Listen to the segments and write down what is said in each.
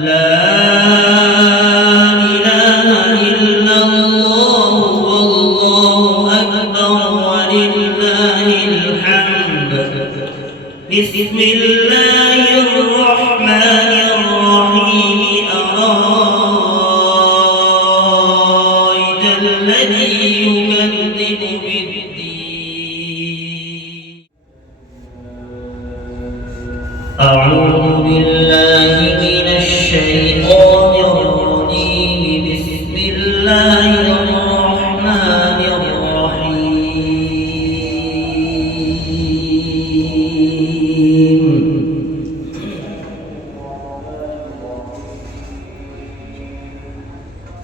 لا إله إلا الله والله أكبر ولله الحمد. بسم الله الرحمن الرحيم. أرأيت الذي يكذب بالدين. أعوذ بالله من الشيطان الرجيم. بسم الله الرحمن الرحيم.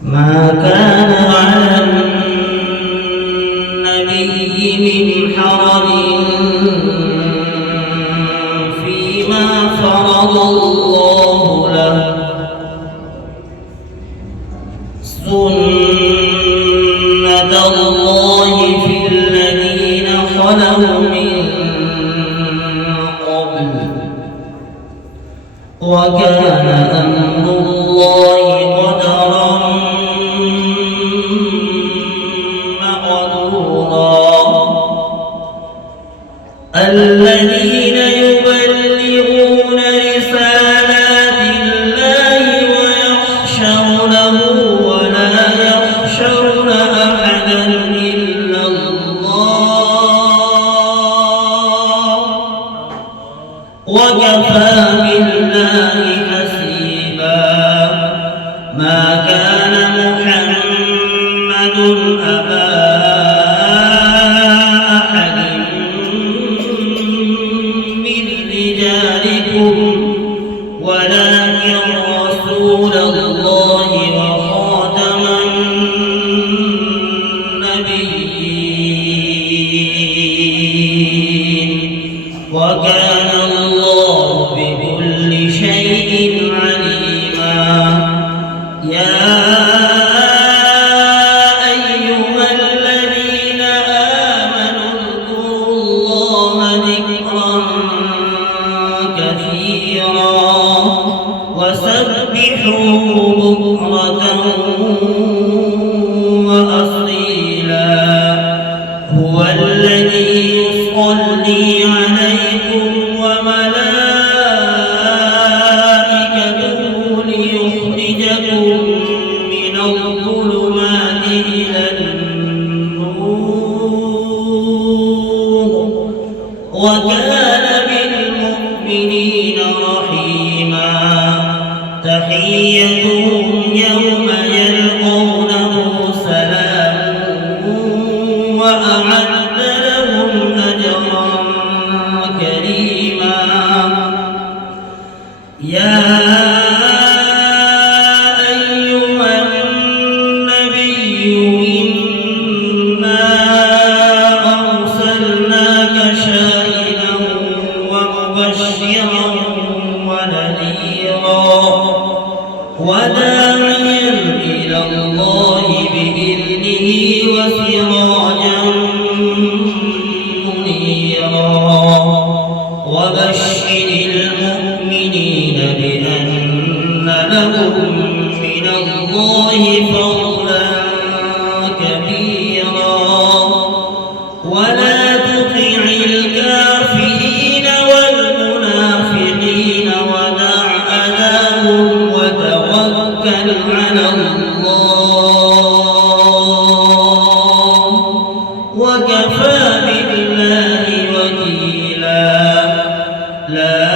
ما كان على النبي من حرج فيما فرض الله له. سنة الله في الذين خلوا من قبل وكان أمر الله قدرا مقدورا. الذين يبلغون رسالات الله ويخشونه ولا يخشون أحدا إلا الله وكفى بالله حسيبا. ما كان محمد أبا أحد من رجالكم ولكن رسول الله وخاتم النبيين وكان الله بكل شيء عليما. يا أيها الذين آمنوا اذكروا الله ذكرا كثيرا وسبحوه بكرة وأصيلا. هو الذي يصلي عليكم وملائكته ليخرجكم من الظلمات إلى النور وكان بالمؤمنين رحيما. تحيتهم يوم يلقونه سلام وأعد لهم أجرا كريما. يا أيها النبي إنا أرسلناك شاهدا ومبشرا ونذيرا وداعيا إلى الله بإذنه وسراجا منيرا. وبشر المؤمنين بأن لهم من الله فضلا كبيرا. ولا تطع الكافرين والمنافقين ودع أذاهم وتوكل على الله وكفى بالله وكيلا. لا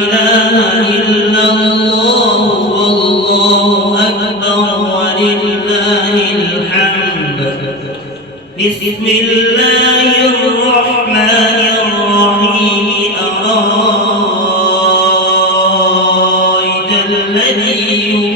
إله إلا الله والله أكبر ولله الحمد. بسم الله الرحمن الرحيم. أرأيت الذي